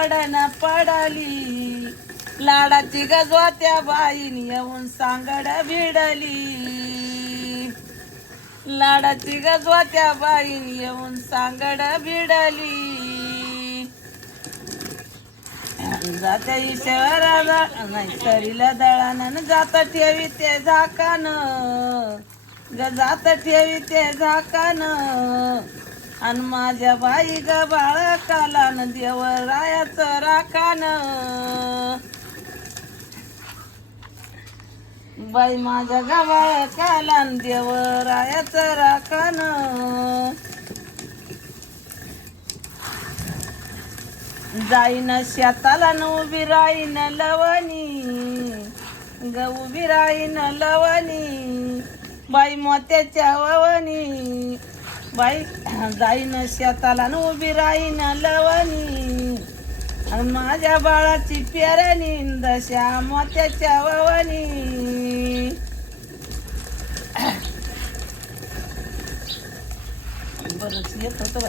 पडन पडली, लाडाची गजवा त्या बाईन येऊन सांगड भिडली, लाडाची गजवा त्या बाईन येऊन सांगड भिडली. जात्या ईश्वराला नाही सरीला दळान जात ठेवी ते झाकान, जात ठेवी ते झाकान, आणि माझ्या बाई ग बाळकाला देवरायाचं राखान. बाई माझ्या ग बाळकाला देवरायाचं राखान. जाईन शेताला न उभी राहीन लवणी, ग उभी राहीन लवणी, बाई मोत्याच्या ववनी, बाई जाईन शेताला न उभी राहीन लवणी, आणि माझ्या बाळाची पेरणी दशा मोत्याच्या ववनी. बरंच येत होतं.